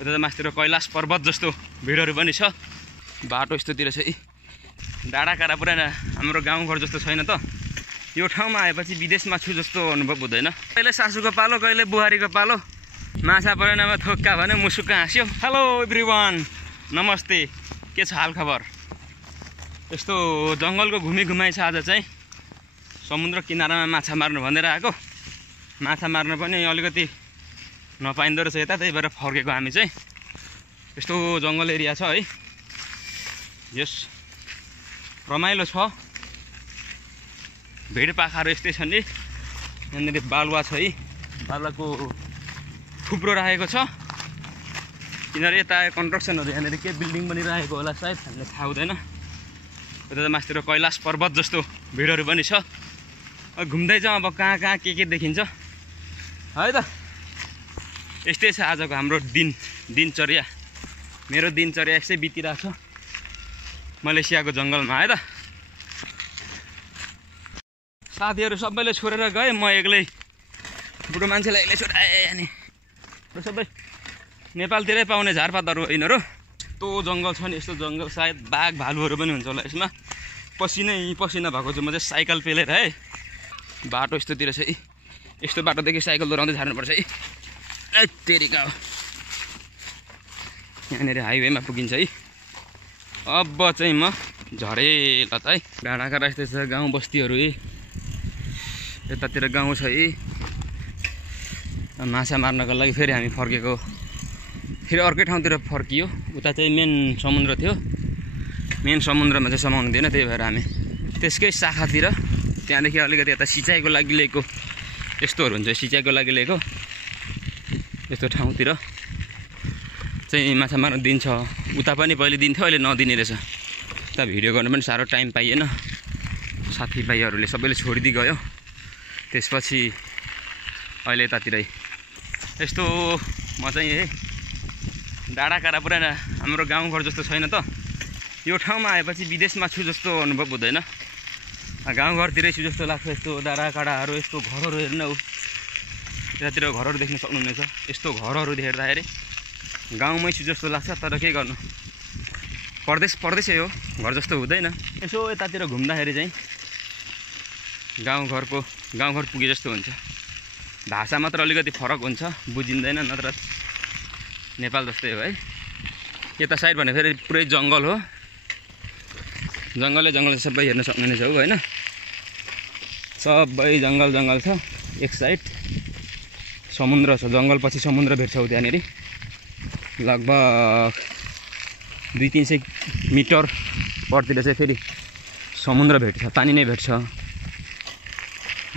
उता मास्तिर कैलाश पर्वत जस्तो भिडहरू पनि छ। बाटो यस्तोतिर छ है, डाँडा काँडा पुरा हाम्रो गाउँघर जस्तो छैन त। यो ठाउँमा आएपछि विदेशमा छु जस्तो अनुभव हुँदैन। कहिले सासूको पालो, कहिले बुहारीको पालो। माछा परेनमा थोक्का भने मुसुक्क हाँस्यो। हेलो एभ्रिवान, नमस्ते, के छ हाल खबर? यस्तो जङ्गलको घुमाइ छ। आज चाहिँ समुद्र किनारामा माछा मार्नु भनेर आएको। माछा मार्न पनि अलिकति नपाइँदो रहेछ यता, त्यही भएर फर्केको हामी चाहिँ। यस्तो जङ्गल एरिया छ है, यस रमाइलो छ। भिडपाखाहरू यस्तै छन् नि। यहाँनिर बालुवा छ है, बालुवाको थुप्रो राखेको छ। किनभने यता कन्स्ट्रक्सनहरू यहाँनिर के बिल्डिङ बनिरहेको होला सायद, हामीलाई थाहा हुँदैन। उता मास्तिर कैलाश पर्वत जस्तो भिडहरू पनि छ। घुम्दै जाउँ अब, कहाँ कहाँ के देखिन्छ है त। यस्तै छ आजको हाम्रो दिनचर्या। मेरो दिनचर्या यस्तै बितिरहेको छ मलेसियाको जङ्गलमा है त। साथीहरू सबैले छोडेर गए, म एक्लै बुढो मान्छेलाई एक्लै छोडाएँ अनि। सबै नेपालतिरै पाउने झारपातहरू होइन र। यस्तो जङ्गल छ नि, यस्तो जङ्गल सायद बाघ भालुहरू पनि हुन्छ होला यसमा। पसिना भएको छु म चाहिँ साइकल पेलेर है। बाटो यस्तोतिर छ है, यस्तो बाटोदेखि साइकल दोहोऱ्याउँदै झार्नुपर्छ है। तेरिका हो, यहाँनिर हाइवेमा पुगिन्छ है। अब चाहिँ म झरेँ ल त है। डाँडाकाँडा यस्तै छ, गाउँ बस्तीहरू है। यतातिर गाउँ छ है। माछा मार्नको लागि फेरि हामी फर्केको, फेरि अर्कै ठाउँतिर फर्कियो। उता चाहिँ मेन समुद्र थियो, मेन समुद्रमा चाहिँ समाउनु दिएन, त्यही भएर हामी त्यसकै शाखातिर, त्यहाँदेखि अलिकति यता सिँचाइको लागि लिएको, यस्तोहरू हुन्छ सिँचाइको लागि लिएको यस्तो ठाउँतिर चाहिँ माछा मार्न दिन्छ। उता पनि पहिले दिन्थ्यो, अहिले नदिने रहेछ। उता भिडियो गर्नु पनि साह्रो टाइम पाइएन, साथीभाइहरूले सबैले छोडिदिइ गयो। त्यसपछि अहिले यतातिरै यस्तो म चाहिँ है। डाँडा काँडा पुरा हाम्रो गाउँघर जस्तो छैन त। यो ठाउँमा आएपछि विदेशमा छु जस्तो अनुभव हुँदैन। गाउँघरतिरै छु जस्तो लाग्छ। यस्तो डाँडा काँडाहरू, यस्तो घरहरू हेर्नु हौ, यतातिर घरहरू देख्न सक्नुहुनेछ। यस्तो घरहरू हेर्दाखेरि गाउँमै छु जस्तो लाग्छ, तर के गर्नु, परदेशै हो, घर जस्तो हुँदैन। यसो यतातिर घुम्दाखेरि चाहिँ गाउँघर पुगे जस्तो हुन्छ। भाषा मात्र अलिकति फरक हुन्छ, बुझिँदैन, नत्र नेपाल जस्तै हो है। यता साइड भने फेरि पुरै जङ्गल हो, जङ्गल सबै हेर्न सक्नुहुनेछ हो होइन। सबै जङ्गल छ। एक साइड समुद्र छ, जङ्गलपछि समुद्र भेट्छ त्यहाँनिर। लगभग 200-300 मिटर परतिर चाहिँ फेरि समुद्र भेट्छ, पानी नै भेट्छ।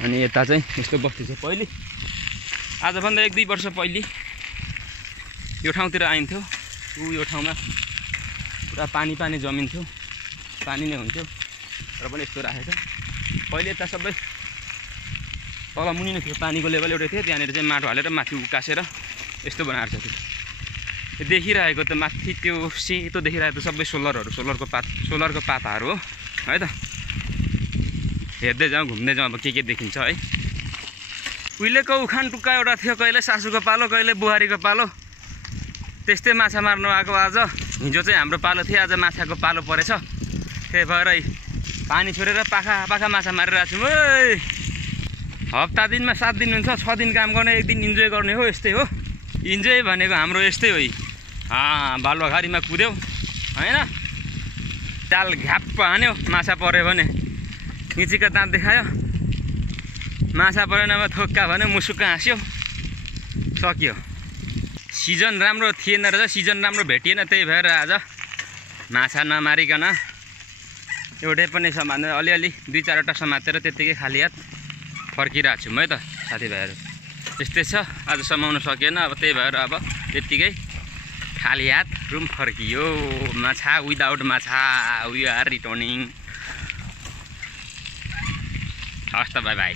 अनि यता चाहिँ यस्तो बस्ती छ। पहिले आजभन्दा 1-2 वर्ष पहिले यो ठाउँतिर आइन्थ्यो। यो ठाउँमा पुरा पानी जमिन्थ्यो, पानी नै हुन्थ्यो, तर पनि यस्तो राखेको छ। पहिले यता सबै तल मुनि नै थियो, पानीको लेभल एउटै थियो। त्यहाँनिर चाहिँ माटो हालेर माथि उकासेर यस्तो बनाएर छ। त्यो देखिरहेको त माथि त्यो सेतो देखिरहेको त सबै सोलरको पाताहरू हो है त। हेर्दै जाउँ, घुम्दै जाउँ अब के देखिन्छ है। उहिलेको उखान टुक्का एउटा थियो, कहिले सासूको पालो, कहिले बुहारीको पालो। त्यस्तै माछा मार्नु आएको आज। हिजो चाहिँ हाम्रो पालो थियो, आज माछाको पालो परेछ। त्यही भएर पानी छोडेर पाखा माछा मारिरहेको छु। हप्ता दिनमा 7 दिन हुन्छ, 6 दिन काम गर्ने, 1 दिन इन्जोय गर्ने हो। यस्तै हो इन्जोय भनेको हाम्रो, यस्तै हो। बालुवाघारीमा कुद्यौ होइन, जाल घ्याप्प हान्यो, माछा पऱ्यो भने निचीका दाँत देखायो, माछा परेनमा थोक्का भने मुसुक्क हाँस्यो, सक्यो। सिजन राम्रो थिएन रहेछ, सिजन राम्रो भेटिएन, त्यही भएर आज माछा नमारिकन एउटै पनि समात्ने, अलिअलि 2-4वटा समातेर त्यत्तिकै खाली हात फर्किरहेको छु है त साथीभाइहरू। त्यस्तै छ, आज समाउन सकिएन। अब त्यही भएर अब त्यत्तिकै खाली हात रुम फर्कियो। माछा विदाउट माछा, वी आर रिटर्निङ। हस् त, बाई बाई।